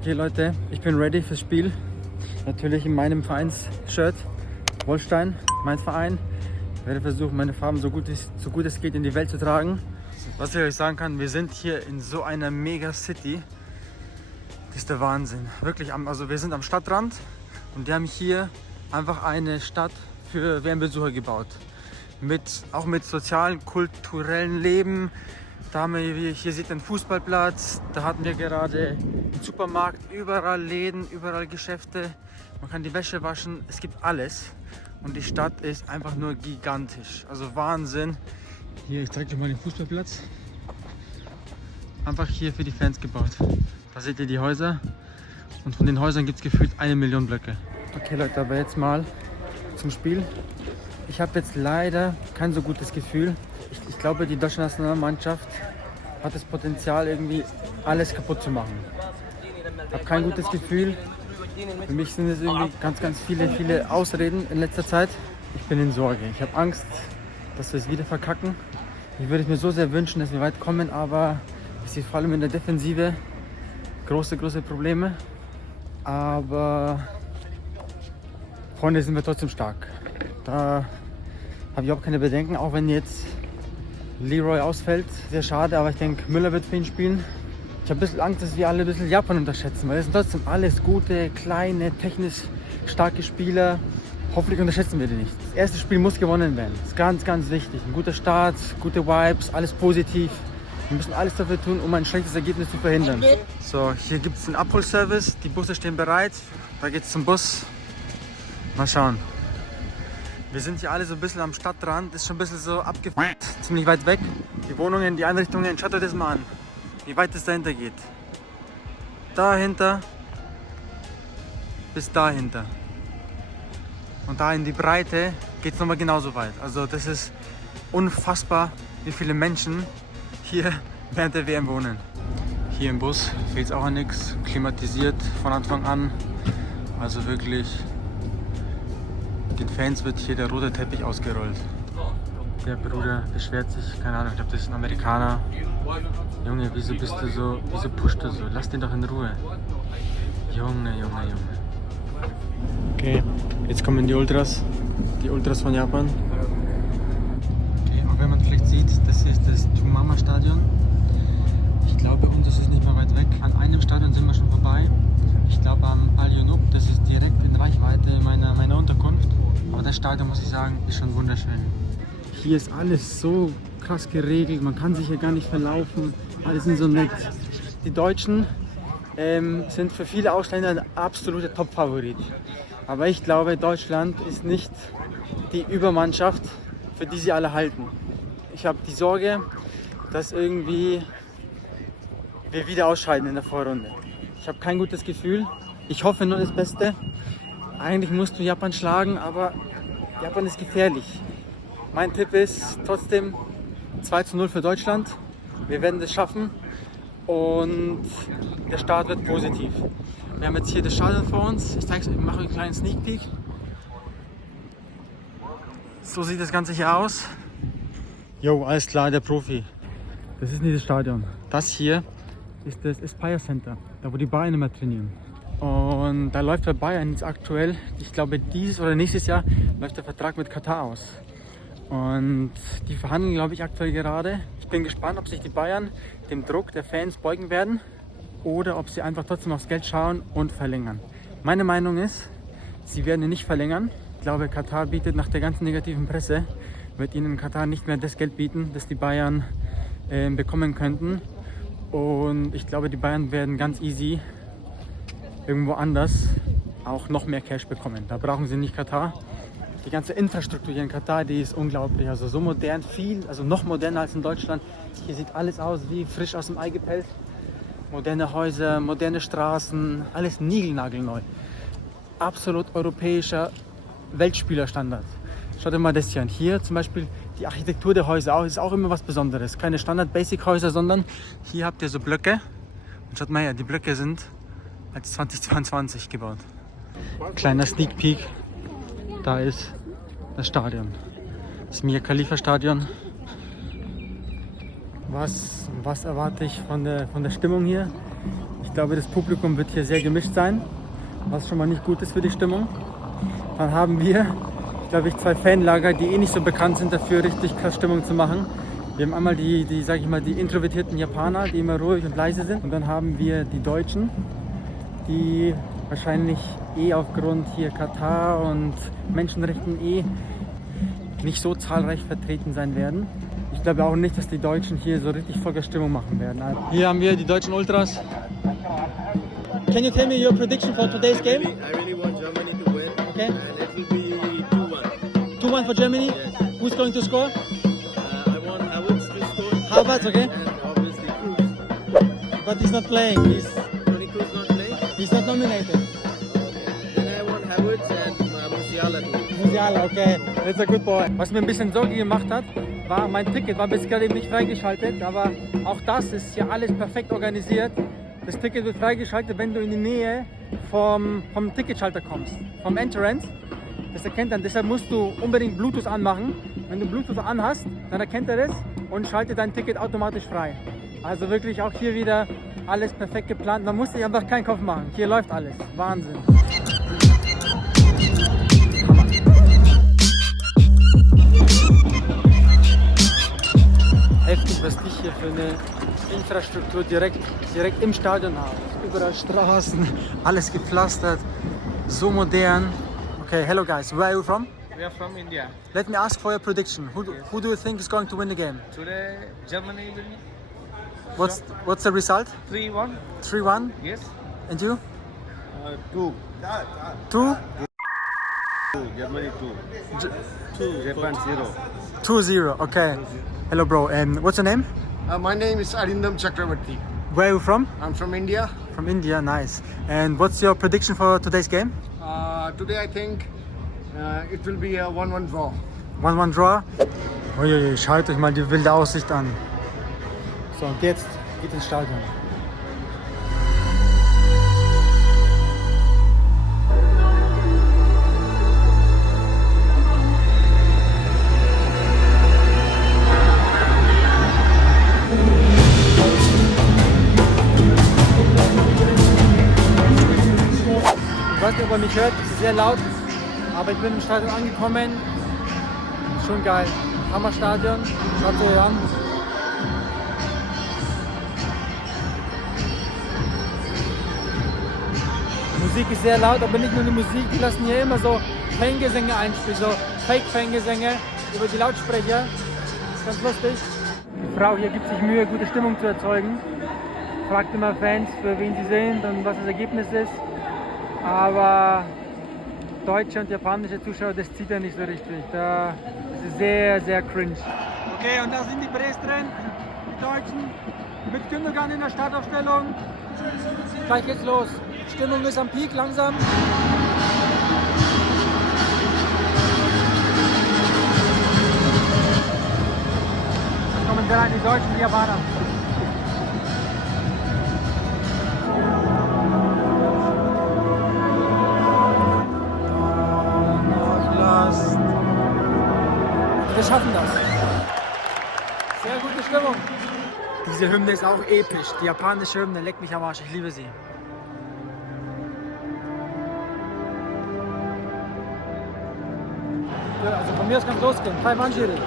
Okay Leute, ich bin ready fürs Spiel. Natürlich in meinem Vereins-Shirt. Wolstein, mein Verein. Ich werde versuchen, meine Farben so gut es geht in die Welt zu tragen. Was ich euch sagen kann, wir sind hier in so einer Mega-City. Das ist der Wahnsinn. Wirklich, also wir sind am Stadtrand und die haben hier einfach eine Stadt für WM-Besucher gebaut. Auch mit sozialen, kulturellen Leben. Da haben wir, hier seht ihr einen Fußballplatz, da hatten wir gerade einen Supermarkt, überall Läden, überall Geschäfte. Man kann die Wäsche waschen, es gibt alles. Und die Stadt ist einfach nur gigantisch, also Wahnsinn. Hier, ich zeige euch mal den Fußballplatz. Einfach hier für die Fans gebaut. Da seht ihr die Häuser und von den Häusern gibt es gefühlt 1 Million Blöcke. Okay Leute, aber jetzt mal zum Spiel. Ich habe jetzt leider kein so gutes Gefühl. Ich glaube, die deutsche Nationalmannschaft hat das Potenzial, irgendwie alles kaputt zu machen. Ich habe kein gutes Gefühl. Für mich sind es irgendwie ganz viele Ausreden in letzter Zeit. Ich bin in Sorge. Ich habe Angst, dass wir es wieder verkacken. Ich würde mir so sehr wünschen, dass wir weit kommen, aber ich sehe vor allem in der Defensive große Probleme. Aber vorne sind wir trotzdem stark. Da habe ich überhaupt keine Bedenken, auch wenn jetzt Leroy ausfällt. Sehr schade, aber ich denke, Müller wird für ihn spielen. Ich habe ein bisschen Angst, dass wir alle ein bisschen Japan unterschätzen, weil es sind trotzdem alles gute, kleine, technisch starke Spieler. Hoffentlich unterschätzen wir die nicht. Das erste Spiel muss gewonnen werden. Das ist ganz wichtig. Ein guter Start, gute Vibes, alles positiv. Wir müssen alles dafür tun, um ein schlechtes Ergebnis zu verhindern. So, hier gibt es einen Abholservice. Die Busse stehen bereit. Da geht es zum Bus. Mal schauen. Wir sind hier alle so ein bisschen am Stadtrand, ist schon ein bisschen so abgefuckt, ziemlich weit weg. Die Wohnungen, die Einrichtungen, schaut euch das mal an, wie weit es dahinter geht. Dahinter bis dahinter. Und da in die Breite geht es nochmal genauso weit. Also das ist unfassbar, wie viele Menschen hier während der WM wohnen. Hier im Bus fehlt es auch an nichts, klimatisiert von Anfang an. Also wirklich... Den Fans wird hier der rote Teppich ausgerollt. Der Bruder beschwert sich, keine Ahnung, ich glaube das ist ein Amerikaner. Junge, wieso pusht du so? Lass den doch in Ruhe. Junge. Okay, jetzt kommen die Ultras von Japan. Okay, auch wenn man vielleicht sieht, das ist das Tumama Stadion. Ich glaube, uns ist es nicht mehr weit weg. An einem Stadion sind wir schon vorbei. Ich glaube am Al-Junub, das ist direkt in Reichweite meiner Unterkunft. Aber das Stadion, muss ich sagen, ist schon wunderschön. Hier ist alles so krass geregelt, man kann sich hier gar nicht verlaufen. Alle sind so nett. Die Deutschen sind für viele Ausländer ein absoluter Top-Favorit. Aber ich glaube, Deutschland ist nicht die Übermannschaft, für die sie alle halten. Ich habe die Sorge, dass irgendwie wir wieder ausscheiden in der Vorrunde. Ich habe kein gutes Gefühl. Ich hoffe nur das Beste. Eigentlich musst du Japan schlagen, aber Japan ist gefährlich. Mein Tipp ist trotzdem 2:0 für Deutschland. Wir werden das schaffen und der Start wird positiv. Wir haben jetzt hier das Stadion vor uns. Ich mache einen kleinen Sneak Peek. So sieht das Ganze hier aus. Jo, alles klar, der Profi. Das ist nicht das Stadion. Das hier ist das Aspire Center, da wo die Bayern immer trainieren. Und da läuft bei Bayern jetzt aktuell, ich glaube dieses oder nächstes Jahr, läuft der Vertrag mit Katar aus. Und die verhandeln, glaube ich, aktuell gerade. Ich bin gespannt, ob sich die Bayern dem Druck der Fans beugen werden oder ob sie einfach trotzdem aufs Geld schauen und verlängern. Meine Meinung ist, sie werden ihn nicht verlängern. Ich glaube, Katar bietet nach der ganzen negativen Presse, wird ihnen Katar nicht mehr das Geld bieten, das die Bayern bekommen könnten. Und ich glaube, die Bayern werden ganz easy irgendwo anders auch noch mehr Cash bekommen. Da brauchen sie nicht Katar. Die ganze Infrastruktur hier in Katar, die ist unglaublich. Also so modern, also noch moderner als in Deutschland. Hier sieht alles aus wie frisch aus dem Ei gepellt. Moderne Häuser, moderne Straßen, alles niegelnagelneu. Absolut europäischer Weltspielerstandard. Schaut dir mal das hier an. Hier zum Beispiel die Architektur der Häuser ist auch immer was Besonderes. Keine Standard-Basic-Häuser, sondern hier habt ihr so Blöcke. Und schaut mal her, die Blöcke sind als 2022 gebaut. Kleiner Sneak Peek. Da ist das Stadion. Das Mia Khalifa Stadion. Was erwarte ich von der Stimmung hier? Ich glaube, das Publikum wird hier sehr gemischt sein, was schon mal nicht gut ist für die Stimmung. Dann haben wir, glaube ich, 2 Fanlager, die eh nicht so bekannt sind dafür, richtig krass Stimmung zu machen. Wir haben einmal die, sag ich mal, die introvertierten Japaner, die immer ruhig und leise sind. Und dann haben wir die Deutschen, die wahrscheinlich eh aufgrund hier Katar und Menschenrechten nicht so zahlreich vertreten sein werden. Ich glaube auch nicht, dass die Deutschen hier so richtig voller Stimmung machen werden. Hier haben wir die deutschen Ultras. Can you tell me your prediction for today's game? I really want Germany to win. Okay. And it will be 2-1. 2-1 for Germany? Yes. Who's going to score? I want Havertz to score. Havertz, okay. And obviously Kroos. But he's not playing. Toni Kroos not playing? He's not nominated. Okay. Then I want Havertz and Musiala to win. Musiala, okay. That's a good boy. Was mir ein bisschen Sorge gemacht hat, war, mein Ticket war bis gerade eben nicht freigeschaltet, aber auch das ist hier alles perfekt organisiert. Das Ticket wird freigeschaltet, wenn du in die Nähe vom Ticketschalter kommst, vom Entrance. Das erkennt dann, deshalb musst du unbedingt Bluetooth anmachen. Wenn du Bluetooth anhast, dann erkennt er das und schaltet dein Ticket automatisch frei. Also wirklich auch hier wieder alles perfekt geplant. Man muss sich einfach keinen Kopf machen. Hier läuft alles. Wahnsinn. Heftig, was die hier für eine Infrastruktur direkt im Stadion haben. Überall Straßen, alles gepflastert, so modern. Okay, hello guys, where are you from? We are from India. Let me ask for your prediction. Who do you think is going to win the game? Today, Germany will What's the result? 3-1. 3-1? Yes. And you? 2. 2? Germany 2. 2. Japan 0. 2-0, okay. Hello bro, and what's your name? My name is Arindam Chakravarti. Where are you from? I'm from India. From India, nice. And what's your prediction for today's game? Today I think it will be a 1-1 draw. 1-1 Draw. Uiuiui, schaut euch mal die wilde Aussicht an. So, und jetzt geht ins Stadion. Ich weiß nicht, ob man mich hört, es ist sehr laut, aber ich bin im Stadion angekommen. Schon geil. Hammerstadion, schaut euch an. Musik ist sehr laut, aber nicht nur die Musik, die lassen hier immer so Fangesänge einspielen, so Fake-Fangesänge über die Lautsprecher. Das ist ganz lustig. Die Frau hier gibt sich Mühe, gute Stimmung zu erzeugen. Fragt immer Fans, für wen sie sind und was das Ergebnis ist. Aber deutsche und japanische Zuschauer, das zieht er nicht so richtig. Das ist sehr, sehr cringe. Okay, und da sind die Bres drin, die Deutschen, mit Gündogan in der Startaufstellung. Gleich geht's los. Stimmung ist am Peak langsam. Jetzt kommen wir rein, die Deutschen, die Japaner. Wir schaffen das. Sehr gute Stimmung. Diese Hymne ist auch episch. Die japanische Hymne leckt mich am Arsch. Ich liebe sie. Ja, also von mir aus kann es losgehen. Taiwan-Jury.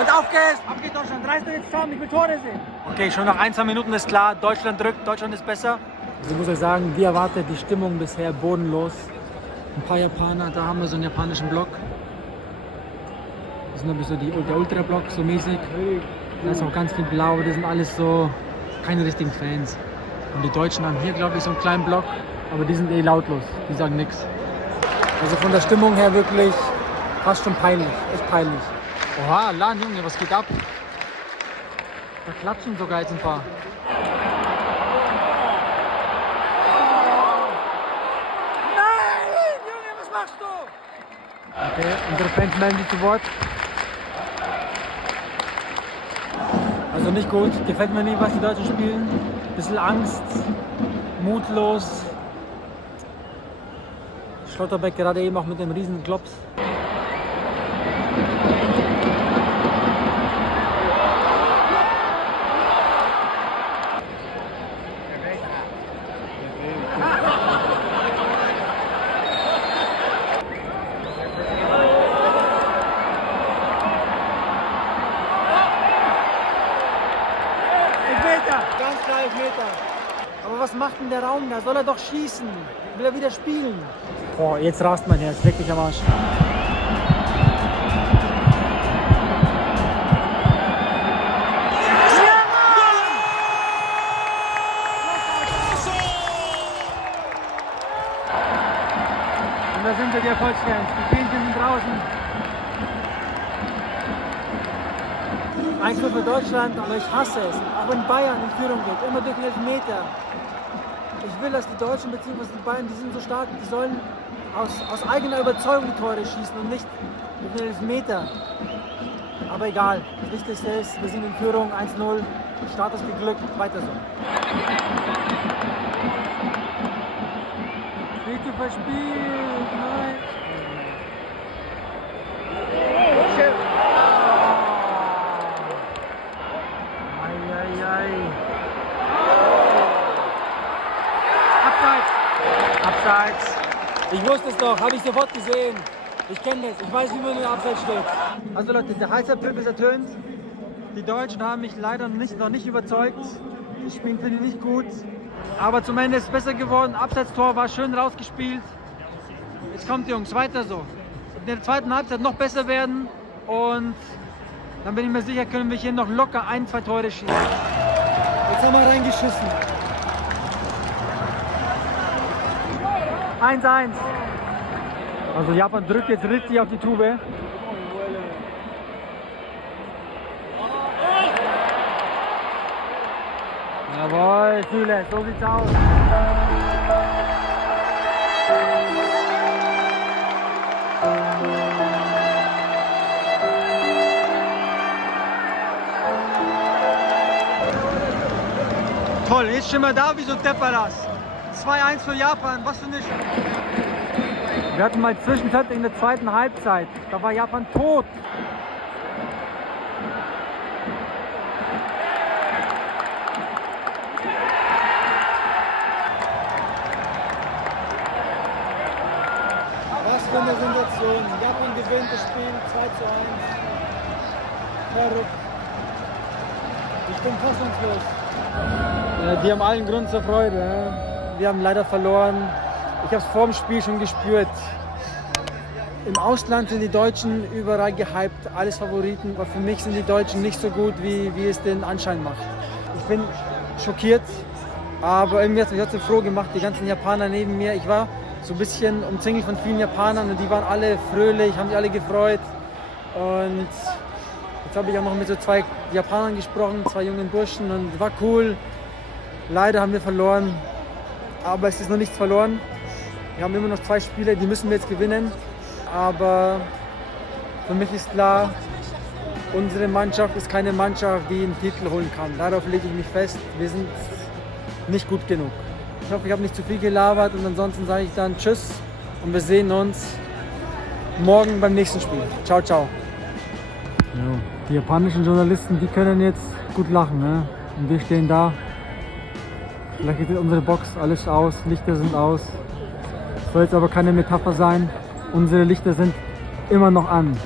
Und auf geht's! Ab geht Deutschland. Reißt ihr jetzt zusammen. Ich will Tore sehen. Okay, schon nach 1-2 Minuten ist klar. Deutschland drückt. Deutschland ist besser. Also ich muss euch sagen, wie erwartet, die Stimmung bisher bodenlos. Ein paar Japaner, da haben wir so einen japanischen Block. Das sind aber so der Ultra-Block, so mäßig. Da ist auch ganz viel Blau, das sind alles so keine richtigen Fans. Und die Deutschen haben hier, glaube ich, so einen kleinen Block, aber die sind eh lautlos, die sagen nichts. Also von der Stimmung her wirklich fast schon peinlich, echt peinlich. Oha, Lan, Junge, was geht ab? Da klatschen sogar jetzt ein paar. Okay, unsere Fans melden sich zu Wort. Also nicht gut, gefällt mir nicht, was die Deutschen spielen. Bisschen Angst, mutlos. Schlotterbeck gerade eben auch mit dem riesen Klops. Meter. Aber was macht denn der Raum da? Soll er doch schießen? Will er wieder spielen? Boah, jetzt rast mein Herz. Leck dich am Arsch. Und da sind wir, die Erfolgsfans. Die Fähnchen sind draußen. 1-0 für Deutschland, aber ich hasse es. Auch wenn Bayern in Führung geht, immer durch den Elfmeter. Ich will, dass die Deutschen bzw. die Bayern, die sind so stark, die sollen aus eigener Überzeugung die Tore schießen und nicht durch den Elfmeter. Aber egal, das Wichtigste ist, wir sind in Führung, 1-0, Start ist geglückt, weiter so. Viel zu verspielt, nein. Abseits. Ich wusste es doch, habe ich sofort gesehen. Ich kenne das, ich weiß, wie man in der Abseits steht. Also Leute, der Heißapfel ist ertönt. Die Deutschen haben mich leider noch nicht überzeugt. Die spielen, finde ich, nicht gut. Aber zum Ende ist es besser geworden. Abseitstor war schön rausgespielt. Jetzt kommt, Jungs, weiter so. In der zweiten Halbzeit noch besser werden. Und dann bin ich mir sicher, können wir hier noch locker 1-2 Tore schießen. Jetzt haben wir reingeschissen. 1-1. Also Japan drückt jetzt richtig auf die Tube. Jawohl, Süle, so sieht's aus. Toll, jetzt stehen wir da wie so Depperas. 2-1 für Japan, was für eine Wir hatten mal Zwischenzeit in der zweiten Halbzeit, da war Japan tot. Was für eine Sensation. Japan gewinnt das Spiel 2-1. Verrückt. Ich bin fassungslos. Die haben allen Grund zur Freude. Wir haben leider verloren. Ich habe es vor dem Spiel schon gespürt. Im Ausland sind die Deutschen überall gehypt, alles Favoriten. Aber für mich sind die Deutschen nicht so gut, wie es den Anschein macht. Ich bin schockiert, aber irgendwie hat es mich trotzdem froh gemacht, die ganzen Japaner neben mir. Ich war so ein bisschen umzingelt von vielen Japanern und die waren alle fröhlich, haben sich alle gefreut. Und jetzt habe ich auch noch mit so 2 Japanern gesprochen, 2 jungen Burschen und war cool. Leider haben wir verloren, aber es ist noch nichts verloren. Wir haben immer noch 2 Spiele, die müssen wir jetzt gewinnen. Aber für mich ist klar, unsere Mannschaft ist keine Mannschaft, die einen Titel holen kann. Darauf lege ich mich fest, wir sind nicht gut genug. Ich hoffe, ich habe nicht zu viel gelabert und ansonsten sage ich dann Tschüss und wir sehen uns morgen beim nächsten Spiel. Ciao, ciao. Ja, die japanischen Journalisten, die können jetzt gut lachen, ne? Und wir stehen da. Vielleicht ist unsere Box alles aus, Lichter sind aus. Soll jetzt aber keine Metapher sein. Unsere Lichter sind immer noch an.